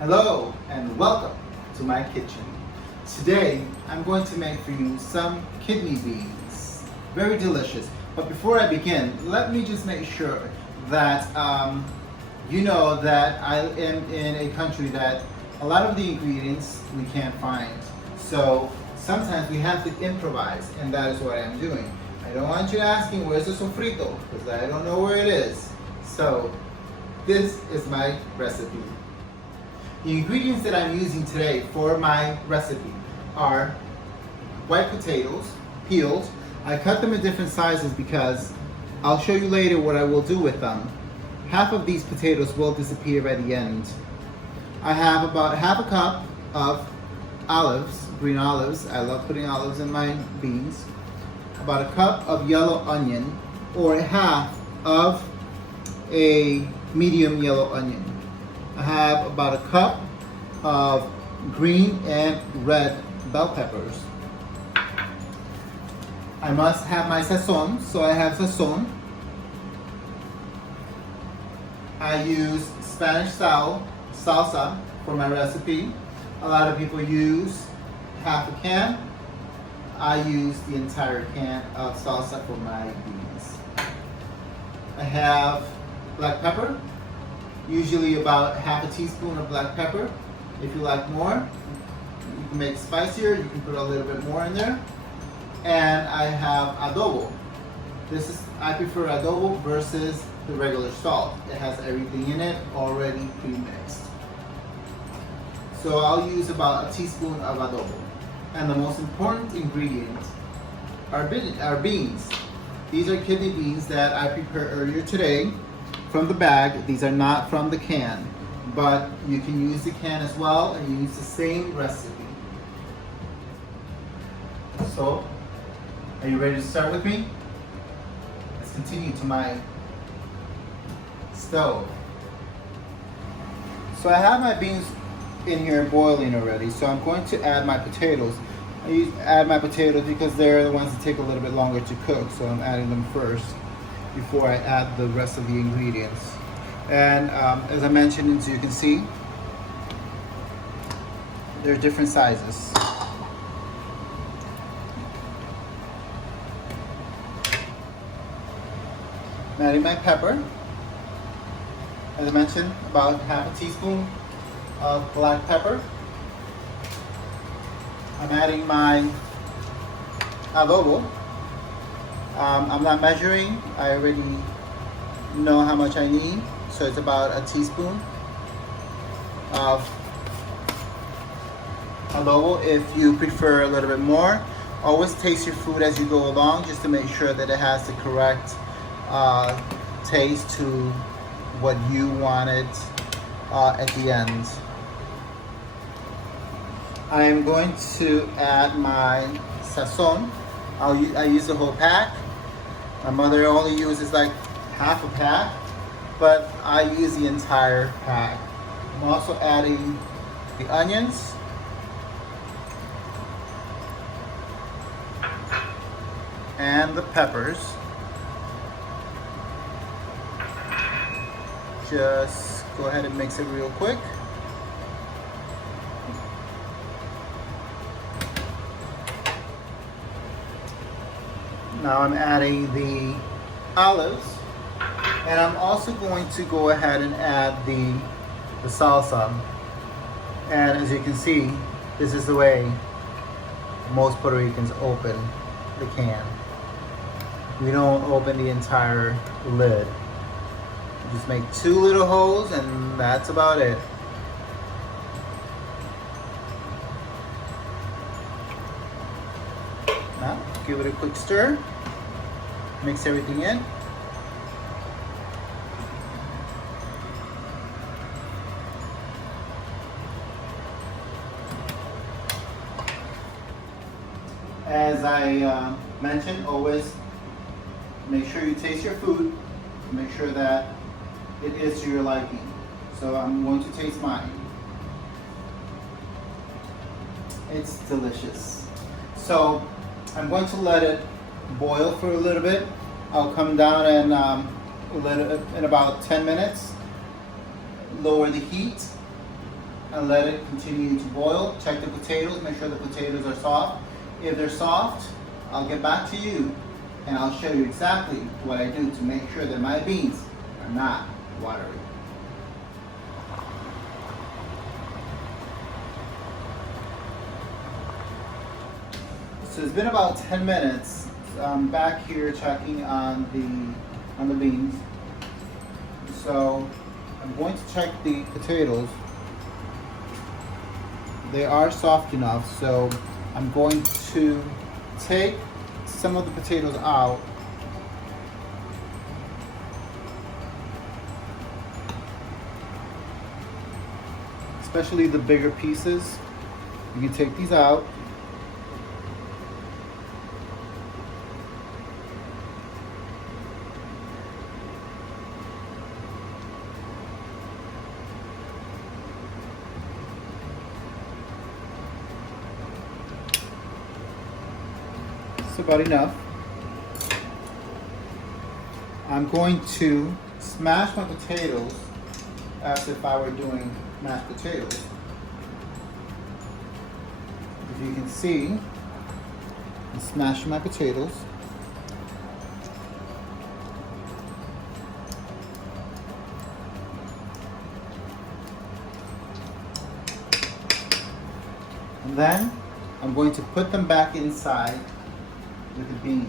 Hello and welcome to my kitchen. Today I'm going to make for you some kidney beans. Very delicious. But before I begin, let me just make sure that you know that I am in a country that a lot of the ingredients we can't find. So sometimes we have to improvise, and that is what I'm doing. I don't want you asking where's the sofrito because I don't know where it is. So this is my recipe. The ingredients that I'm using today for my recipe are white potatoes, peeled. I cut them in different sizes because I'll show you later what I will do with them. Half of these potatoes will disappear by the end. I have about half a cup of olives, green olives. I love putting olives in my beans. About a cup of yellow onion, or half of a medium yellow onion. I have about a cup of green and red bell peppers. I must have my sazon, so I have sazon. I use Spanish style salsa for my recipe. A lot of people use half a can. I use the entire can of salsa for my beans. I have black pepper. Usually about half a teaspoon of black pepper. If you like more, you can make it spicier, you can put a little bit more in there. And I have adobo. I prefer adobo versus the regular salt. It has everything in it already pre-mixed. So I'll use about a teaspoon of adobo. And the most important ingredient are beans. These are kidney beans that I prepared earlier today from the bag. These are not from the can, but you can use the can as well and use the same recipe. So, are you ready to start with me? Let's continue to my stove. So I have my beans in here boiling already, so I'm going to add my potatoes. I add my potatoes because they're the ones that take a little bit longer to cook, so I'm adding them first before I add the rest of the ingredients. And as I mentioned, as you can see, they're different sizes. I'm adding my pepper. As I mentioned, about half a teaspoon of black pepper. I'm adding my adobo. I'm not measuring. I already know how much I need. So it's about a teaspoon of adobo. If you prefer a little bit more, always taste your food as you go along just to make sure that it has the correct taste to what you wanted at the end. I am going to add my sazon. I use the whole pack. My mother only uses like half a pack, but I use the entire pack. I'm also adding the onions, and the peppers. Just go ahead and mix it real quick. Now I'm adding the olives, and I'm also going to go ahead and add the salsa. And as you can see, this is the way most Puerto Ricans open the can. We don't open the entire lid. You just make two little holes and that's about it. Now, give it a quick stir. Mix everything in. As I mentioned, always make sure you taste your food. Make sure that it is to your liking. So I'm going to taste mine. It's delicious. So I'm going to let it boil for a little bit. I'll come down and let it in about 10 minutes. Lower the heat and let it continue to boil. Check the potatoes, make sure the potatoes are soft. If they're soft, I'll get back to you and I'll show you exactly what I do to make sure that my beans are not watery. So it's been about 10 minutes. I'm back here checking on the beans. So I'm going to check the potatoes. They are soft enough, so I'm going to take some of the potatoes out. Especially the bigger pieces. You can take these out. About enough. I'm going to smash my potatoes as if I were doing mashed potatoes. If you can see, I'm smashing my potatoes. And then I'm going to put them back inside with the beans.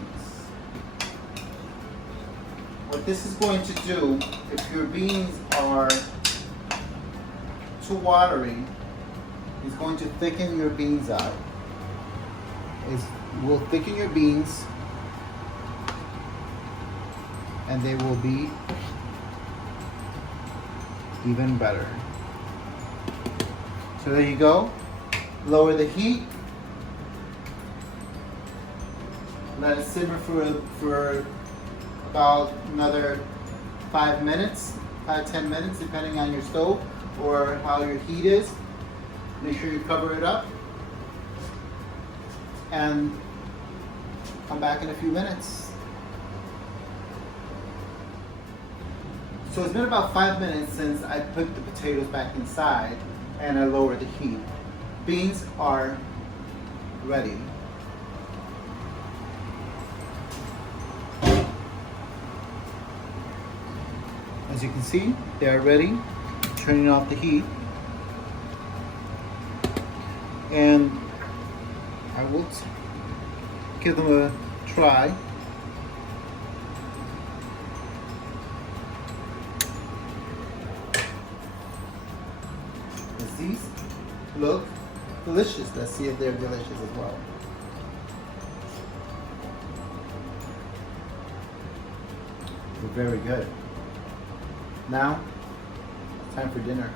What this is going to do, if your beans are too watery, is going to thicken your beans out. It will thicken your beans and they will be even better. So there you go. Lower the heat. Let it simmer for about another 5 minutes, 5-10 minutes, depending on your stove or how your heat is. Make sure you cover it up and come back in a few minutes. So it's been about 5 minutes since I put the potatoes back inside and I lowered the heat. Beans are ready. As you can see, they are ready. Turning off the heat. And I will give them a try. As these look delicious. Let's see if they're delicious as well. They're very good. Now, time for dinner.